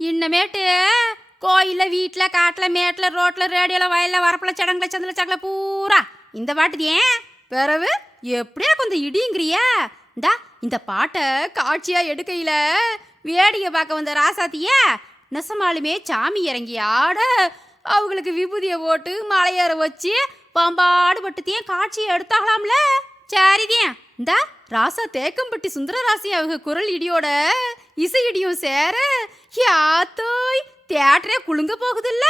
இன்னமேட்டு கோயிலில் வீட்டில் காட்டில் மேட்டில் ரோட்டில் ரேடியோவில் வயலில் வரப்பில் சடங்குல சந்தில சகல பூரா. இந்த பாட்டு ஏன்? பிறவு எப்படியா கொஞ்சம் இடிங்கிறியா இந்தா இந்த பாட்டை காட்சியாக எடுக்கையில் வேடிக்கை பார்க்க வந்த ராசாத்திய நெசமாலுமே சாமி இறங்கி ஆட அவங்களுக்கு விபூதியை போட்டு மலையேற வச்சு பம்பாடு பட்டுத்தையும் காட்சியை எடுத்தாகலாம்ல சரிதியன் இந்தா ராசா தேக்கம்பட்டி சுந்தரராசி அவங்க குரல் இடியோட இசை இடியும் சேர யாத்தோய் தியேட்டரே குலுங்க போகுதுல்ல?